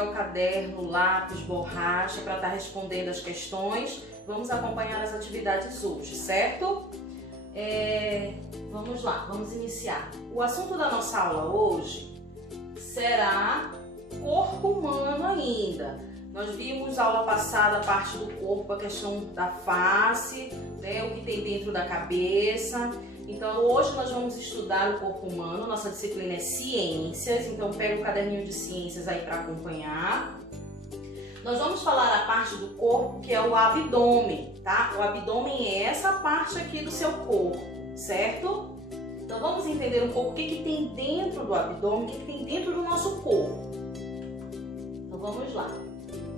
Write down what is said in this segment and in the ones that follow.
pegar o caderno, lápis, borracha para estar respondendo as questões. Vamos acompanhar as atividades hoje, certo? Vamos lá, vamos iniciar. O assunto da nossa aula hoje será corpo humano ainda. Nós vimos na aula passada a parte do corpo, a questão da face, né, o que tem dentro da cabeça. Então hoje nós vamos estudar o corpo humano, nossa disciplina é ciências, então pega o caderninho de ciências aí para acompanhar. Nós vamos falar a parte do corpo que é o abdômen, tá? O abdômen é essa parte aqui do seu corpo, certo? Então vamos entender um pouco o que tem dentro do abdômen, o que tem dentro do nosso corpo. Então vamos lá.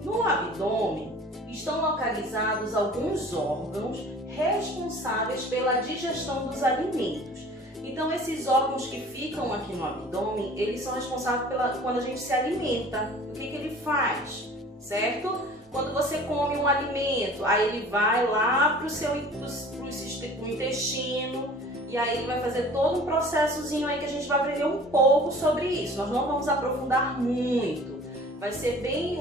No abdômen estão localizados alguns órgãos responsáveis pela digestão dos alimentos. Então esses órgãos que ficam aqui no abdômen, eles são responsáveis quando a gente se alimenta. O que ele faz, certo? Quando você come um alimento, aí ele vai lá para o intestino e aí ele vai fazer todo um processozinho aí que a gente vai aprender um pouco sobre isso. Nós não vamos aprofundar muito, vai ser bem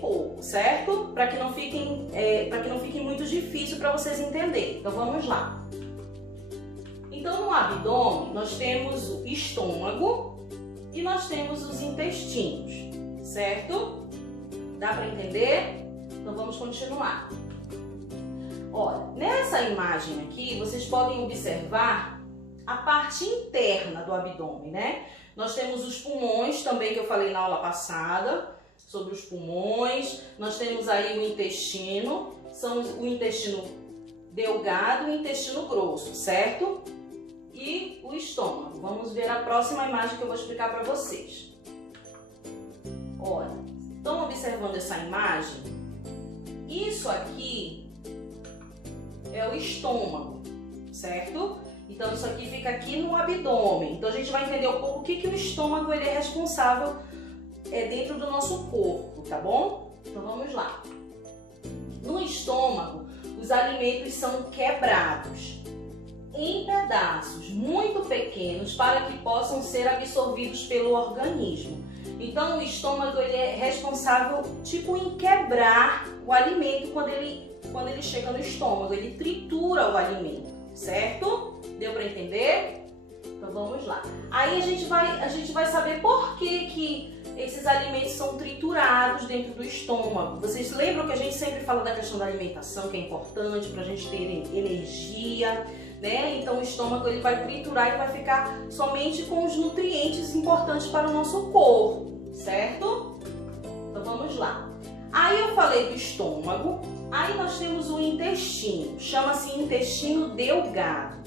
pouco, certo? Para que não fique muito difícil para vocês entenderem. Então vamos lá. Então no abdômen nós temos o estômago e nós temos os intestinos, certo? Dá para entender? Então vamos continuar. Olha, nessa imagem aqui vocês podem observar a parte interna do abdômen, né? Nós temos os pulmões também, que eu falei na aula passada sobre os pulmões. Nós temos aí o intestino, são o intestino delgado e o intestino grosso, certo? E o estômago. Vamos ver a próxima imagem que eu vou explicar para vocês. Olha, estão observando essa imagem? Isso aqui é o estômago, certo? Então isso aqui fica aqui no abdômen. Então a gente vai entender um pouco o que o estômago ele é responsável dentro do nosso corpo, tá bom? Então vamos lá. No estômago, os alimentos são quebrados em pedaços muito pequenos para que possam ser absorvidos pelo organismo. Então o estômago ele é responsável tipo em quebrar o alimento quando ele chega no estômago, ele tritura o alimento, certo? Deu para entender? Então vamos lá. Aí a gente vai saber por que esses alimentos são triturados dentro do estômago. Vocês lembram que a gente sempre fala da questão da alimentação, que é importante para a gente ter energia, né? Então o estômago ele vai triturar e vai ficar somente com os nutrientes importantes para o nosso corpo, certo? Então vamos lá. Aí eu falei do estômago, aí nós temos o intestino, chama-se intestino delgado,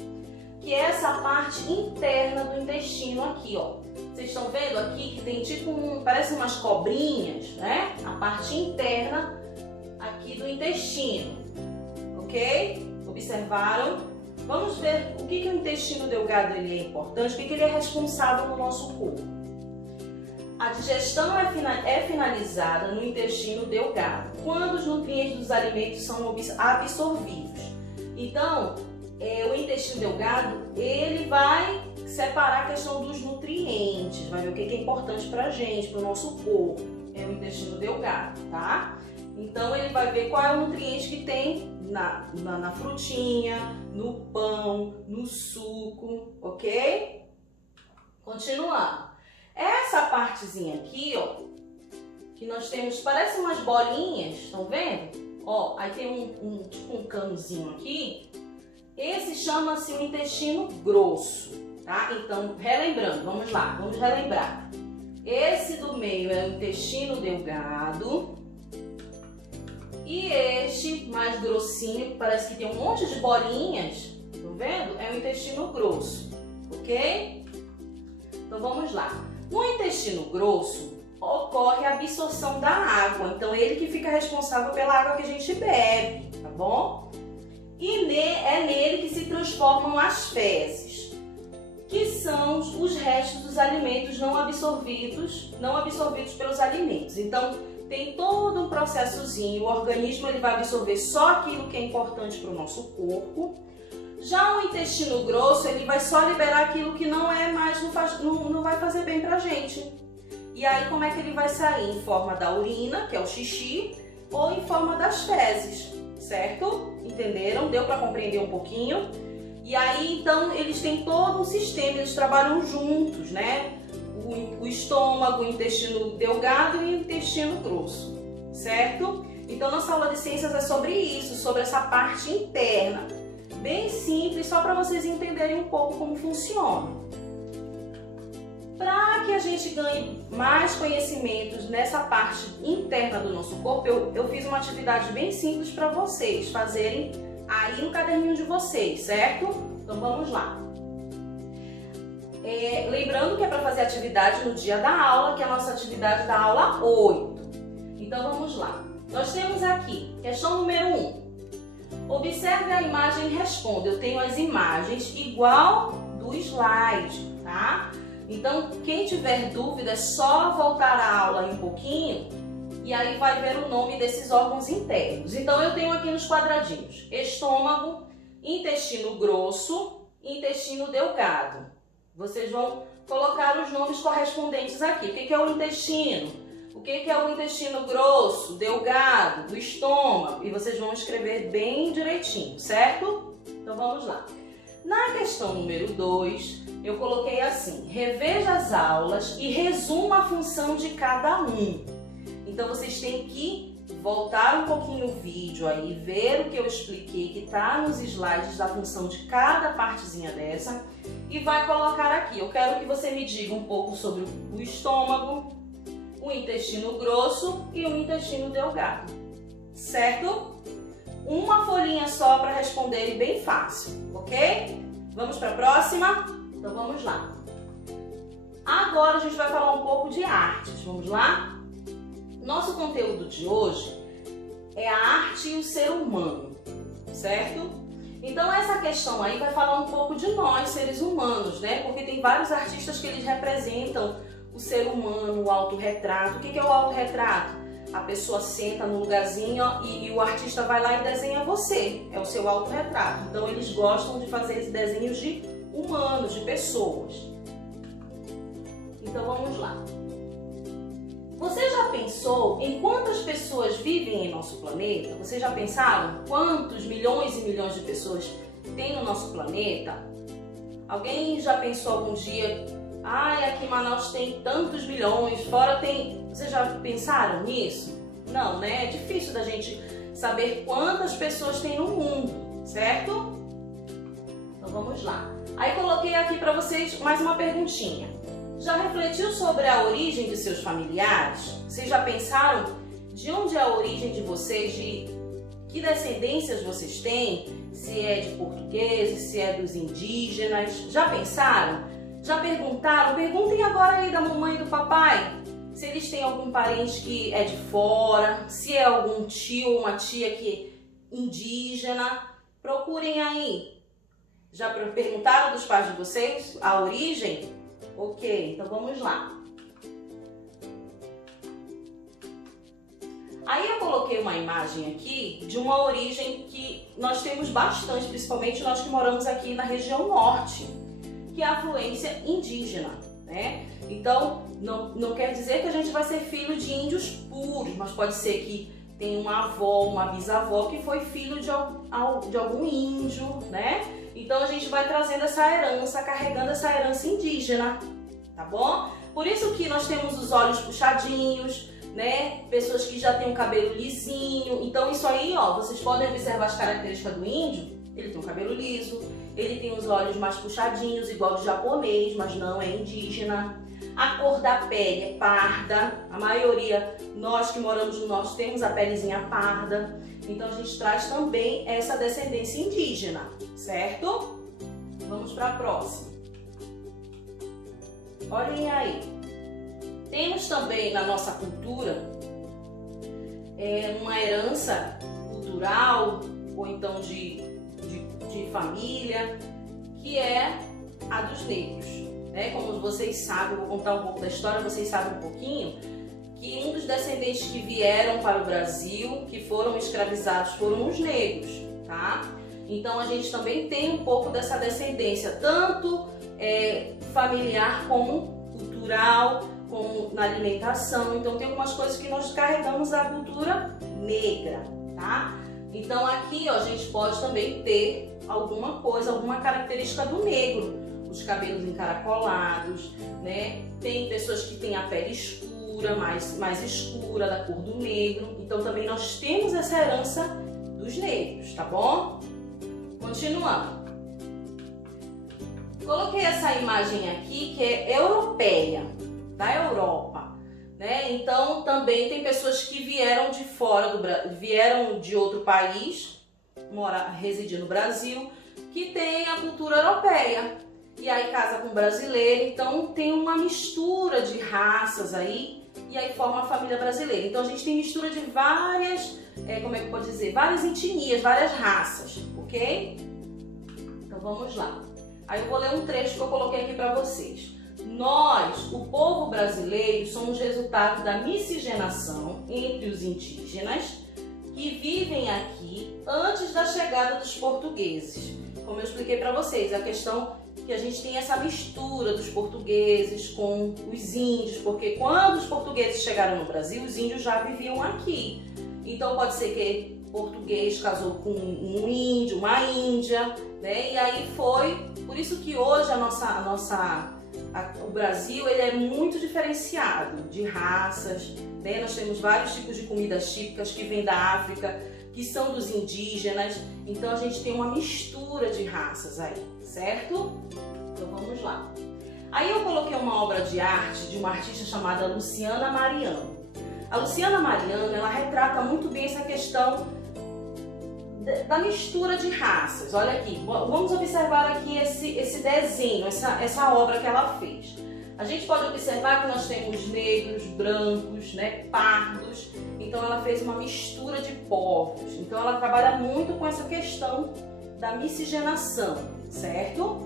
que é essa parte interna do intestino aqui, ó. Vocês estão vendo aqui que tem tipo parece umas cobrinhas, né? A parte interna aqui do intestino, ok? Observaram? Vamos ver o que o intestino delgado ele é importante, o que ele é responsável no nosso corpo. A digestão é finalizada no intestino delgado, quando os nutrientes dos alimentos são absorvidos. Então, o intestino delgado ele vai separar a questão dos nutrientes, vai ver o que é importante para a gente, para o nosso corpo. É o intestino delgado, tá? Então ele vai ver qual é o nutriente que tem na frutinha, no pão, no suco, ok? Continuando. Essa partezinha aqui, ó, que nós temos, parece umas bolinhas, estão vendo? Ó, aí tem tipo um canozinho aqui. Esse chama-se o intestino grosso, tá? Então, relembrando, vamos lá, vamos relembrar. Esse do meio é o intestino delgado. E este mais grossinho, que parece que tem um monte de bolinhas, estão vendo? É o intestino grosso, ok? Então, vamos lá. No intestino grosso, ocorre a absorção da água. Então, é ele que fica responsável pela água que a gente bebe, tá bom? E é nele que se transformam as fezes, que são os restos dos alimentos não absorvidos pelos alimentos. Então, tem todo um processozinho, o organismo ele vai absorver só aquilo que é importante para o nosso corpo. Já o intestino grosso, ele vai só liberar aquilo que não é mais, não vai fazer bem pra gente. E aí como é que ele vai sair? Em forma da urina, que é o xixi, ou em forma das fezes, certo? Entenderam? Deu para compreender um pouquinho? E aí então eles têm todo um sistema, eles trabalham juntos, né? O estômago, o intestino delgado e o intestino grosso, certo? Então nossa aula de ciências é sobre isso, sobre essa parte interna. Bem simples, só para vocês entenderem um pouco como funciona. Para que a gente ganhe mais conhecimentos nessa parte interna do nosso corpo, eu fiz uma atividade bem simples para vocês fazerem aí no caderninho de vocês, certo? Então vamos lá. Lembrando que é para fazer atividade no dia da aula, que é a nossa atividade da aula 8. Então vamos lá. Nós temos aqui, questão número 1. Observe a imagem e responda. Eu tenho as imagens igual do slide, tá? Então, quem tiver dúvida é só voltar a aula aí um pouquinho e aí vai ver o nome desses órgãos internos. Então, eu tenho aqui nos quadradinhos estômago, intestino grosso, intestino delgado. Vocês vão colocar os nomes correspondentes aqui. O que é o intestino? O que é o intestino grosso, delgado, do estômago? E vocês vão escrever bem direitinho, certo? Então, vamos lá. Na questão número 2, eu coloquei assim: reveja as aulas e resuma a função de cada um. Então vocês têm que voltar um pouquinho o vídeo aí, ver o que eu expliquei, que está nos slides da função de cada partezinha dessa, e vai colocar aqui. Eu quero que você me diga um pouco sobre o estômago, o intestino grosso e o intestino delgado, certo? Uma folhinha só para responder e bem fácil, ok? Vamos para a próxima? Então vamos lá. Agora a gente vai falar um pouco de artes, vamos lá? Nosso conteúdo de hoje é a arte e o ser humano, certo? Então essa questão aí vai falar um pouco de nós, seres humanos, né? Porque tem vários artistas que eles representam o ser humano, o autorretrato. O que é o autorretrato? A pessoa senta no lugarzinho e o artista vai lá e desenha você. É o seu autorretrato. Então eles gostam de fazer esses desenhos de humanos, de pessoas. Então vamos lá. Você já pensou em quantas pessoas vivem em nosso planeta? Vocês já pensaram quantos milhões e milhões de pessoas tem no nosso planeta? Alguém já pensou algum dia: ai, aqui em Manaus tem tantos milhões, fora tem... Vocês já pensaram nisso? Não, né? É difícil da gente saber quantas pessoas tem no mundo, certo? Então vamos lá. Aí coloquei aqui para vocês mais uma perguntinha. Já refletiu sobre a origem de seus familiares? Vocês já pensaram de onde é a origem de vocês, de que descendências vocês têm? Se é de portugueses, se é dos indígenas? Já pensaram? Já perguntaram? Perguntem agora aí da mamãe e do papai se eles têm algum parente que é de fora, se é algum tio ou uma tia que é indígena. Procurem aí. Já perguntaram dos pais de vocês a origem? Ok, então vamos lá. Aí eu coloquei uma imagem aqui de uma origem que nós temos bastante, principalmente nós que moramos aqui na região norte, que é a afluência indígena, né? Então, não quer dizer que a gente vai ser filho de índios puros, mas pode ser que tem uma avó, uma bisavó que foi filho de algum índio, né? Então a gente vai trazendo essa herança, carregando essa herança indígena, tá bom? Por isso que nós temos os olhos puxadinhos, né? Pessoas que já têm o cabelo lisinho. Então isso aí, ó, vocês podem observar as características do índio. Ele tem o cabelo liso, ele tem os olhos mais puxadinhos, igual do japonês, mas não é indígena. A cor da pele é parda, a maioria, nós que moramos no norte, temos a pelezinha parda. Então a gente traz também essa descendência indígena, certo? Vamos para a próxima. Olhem aí. Temos também na nossa cultura uma herança cultural, ou então de família, que é a dos negros, né? Como vocês sabem, eu vou contar um pouco da história, vocês sabem um pouquinho, que um dos descendentes que vieram para o Brasil, que foram escravizados, foram os negros, tá? Então a gente também tem um pouco dessa descendência, tanto familiar como cultural, como na alimentação. Então tem algumas coisas que nós carregamos da cultura negra, tá? Então aqui, ó, a gente pode também ter alguma coisa, alguma característica do negro. Os cabelos encaracolados, né? Tem pessoas que têm a pele escura, mais escura, da cor do negro. Então também nós temos essa herança dos negros, tá bom? Continuando. Coloquei essa imagem aqui que é europeia, da Europa, né? Então também tem pessoas que vieram de fora do Brasil, vieram de outro país, residir no Brasil, que tem a cultura europeia. E aí casa com brasileiro, então tem uma mistura de raças aí, e aí forma a família brasileira. Então a gente tem mistura de várias, como é que pode dizer, várias etnias, várias raças, ok? Então vamos lá. Aí eu vou ler um trecho que eu coloquei aqui para vocês. Nós, o povo brasileiro, somos resultado da miscigenação entre os indígenas que vivem aqui antes da chegada dos portugueses. Como eu expliquei para vocês, a questão que a gente tem essa mistura dos portugueses com os índios, porque quando os portugueses chegaram no Brasil, os índios já viviam aqui. Então pode ser que português casou com um índio, uma índia, né? E aí foi, por isso que hoje o Brasil ele é muito diferenciado de raças, né? Nós temos vários tipos de comidas típicas que vêm da África, que são dos indígenas, então a gente tem uma mistura de raças aí, certo? Então vamos lá. Aí eu coloquei uma obra de arte de uma artista chamada Luciana Mariano. A Luciana Mariano, ela retrata muito bem essa questão da mistura de raças. Olha aqui, vamos observar aqui esse desenho, essa obra que ela fez. A gente pode observar que nós temos negros, brancos, né, pardos. Então ela fez uma mistura de povos. Então ela trabalha muito com essa questão da miscigenação, certo?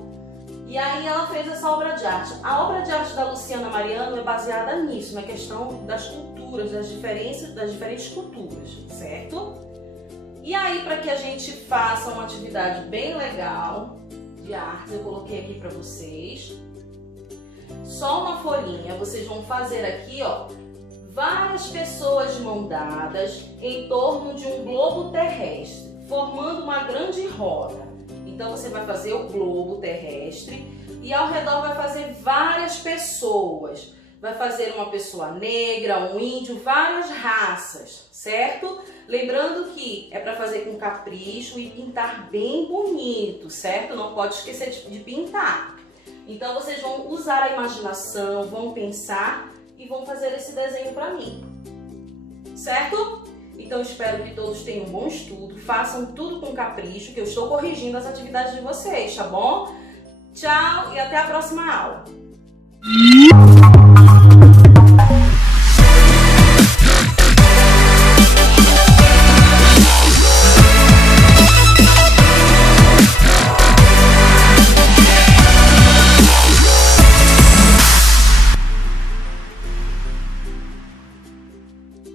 E aí ela fez essa obra de arte. A obra de arte da Luciana Mariano é baseada nisso, na questão das culturas, das diferentes culturas, certo? E aí, para que a gente faça uma atividade bem legal de arte, eu coloquei aqui para vocês só uma folhinha. Vocês vão fazer aqui, ó, várias pessoas de mão dadas em torno de um globo terrestre, formando uma grande roda. Então você vai fazer o globo terrestre e ao redor vai fazer várias pessoas. Vai fazer uma pessoa negra, um índio, várias raças, certo? Lembrando que é para fazer com capricho e pintar bem bonito, certo? Não pode esquecer de pintar. Então vocês vão usar a imaginação, vão pensar e vão fazer esse desenho para mim, certo? Então espero que todos tenham um bom estudo, façam tudo com capricho, que eu estou corrigindo as atividades de vocês, tá bom? Tchau e até a próxima aula!